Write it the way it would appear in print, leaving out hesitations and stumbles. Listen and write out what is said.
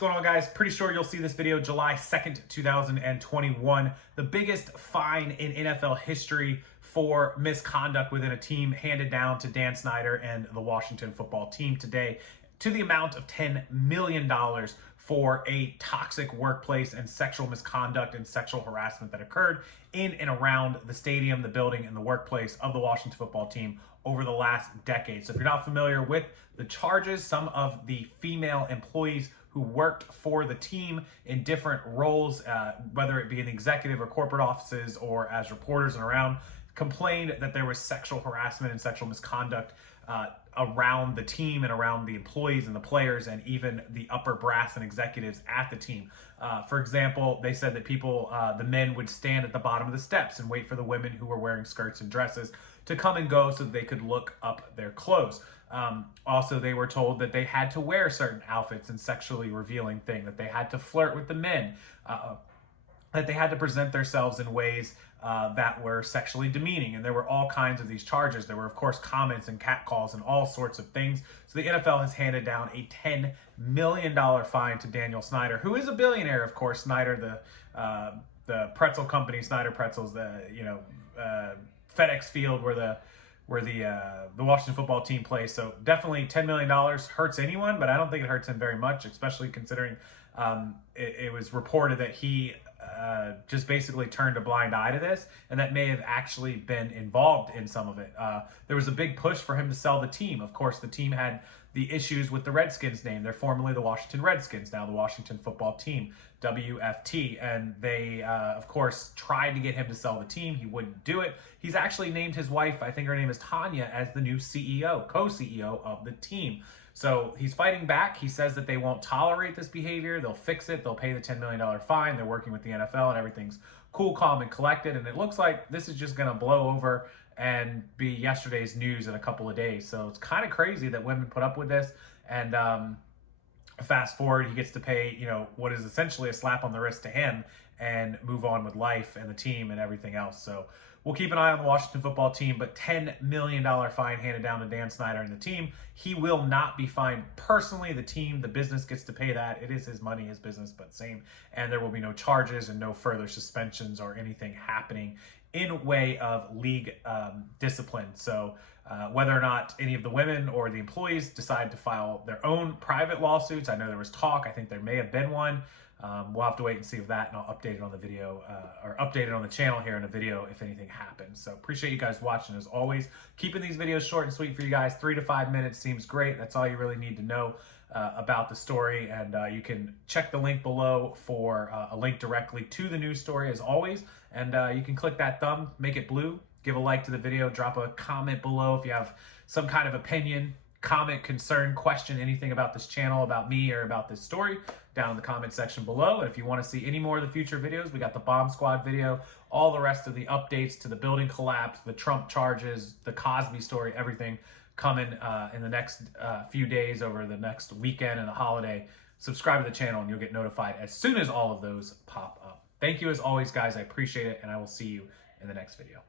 going on, guys? Pretty sure you'll see this video July 2nd, 2021. The biggest fine in NFL history for misconduct within a team handed down to Dan Snyder and the Washington football team today, to the amount of $10 million for a toxic workplace and sexual misconduct and sexual harassment that occurred in and around the stadium, the building, and the workplace of the Washington football team over the last decade. So if you're not familiar with the charges, some of the female employees who worked for the team in different roles, whether it be in executive or corporate offices or as reporters and around, complained that there was sexual harassment and sexual misconduct around the team and around the employees and the players and even the upper brass and executives at the team. For example, they said that the men would stand at the bottom of the steps and wait for the women who were wearing skirts and dresses to come and go so that they could look up their clothes. Also, they were told that they had to wear certain outfits and sexually revealing things, that they had to flirt with the men, that they had to present themselves in ways that were sexually demeaning. And there were all kinds of these charges. There were, of course, comments and catcalls and all sorts of things. So the NFL has handed down a $10 million fine to Daniel Snyder, who is a billionaire, of course. Snyder, the pretzel company, Snyder Pretzels, FedEx Field where the Washington football team plays. So definitely $10 million hurts anyone, but I don't think it hurts him very much, especially considering it was reported that he just basically turned a blind eye to this, and that may have actually been involved in some of it. There was a big push for him to sell the team. Of course, the team had the issues with the Redskins name. They're formerly the Washington Redskins, now the Washington football team, WFT. And they, of course, tried to get him to sell the team. He wouldn't do it. He's actually named his wife, I think her name is Tanya, as the new CEO, co-CEO of the team. So he's fighting back. He says that they won't tolerate this behavior. They'll fix it. They'll pay the $10 million fine. They're working with the NFL and everything's cool, calm, and collected. And it looks like this is just going to blow over and be yesterday's news in a couple of days. So it's kind of crazy that women put up with this. And fast forward, he gets to pay, what is essentially a slap on the wrist to him and move on with life and the team and everything else. So we'll keep an eye on the Washington football team, but $10 million fine handed down to Dan Snyder and the team. He will not be fined personally. The team, the business gets to pay that. It is his money, his business, but same. And there will be no charges and no further suspensions or anything happening in way of league discipline. So whether or not any of the women or the employees decide to file their own private lawsuits, I know there was talk. I think there may have been one. We'll have to wait and see if that, and I'll update it on the video or update it on the channel here in a video if anything happens. So appreciate you guys watching as always. Keeping these videos short and sweet for you guys. 3 to 5 minutes seems great. That's all you really need to know about the story. And you can check the link below for a link directly to the news story as always. And you can click that thumb, make it blue, give a like to the video, drop a comment below if you have some kind of opinion, comment, concern, question, anything about this channel, about me, or about this story, down in the comment section below. And if you want to see any more of the future videos, we got the Bomb Squad video, all the rest of the updates to the building collapse, the Trump charges, the Cosby story, everything coming in the next few days, over the next weekend and the holiday. Subscribe to the channel and you'll get notified as soon as all of those pop up. Thank you as always, guys. I appreciate it, and I will see you in the next video.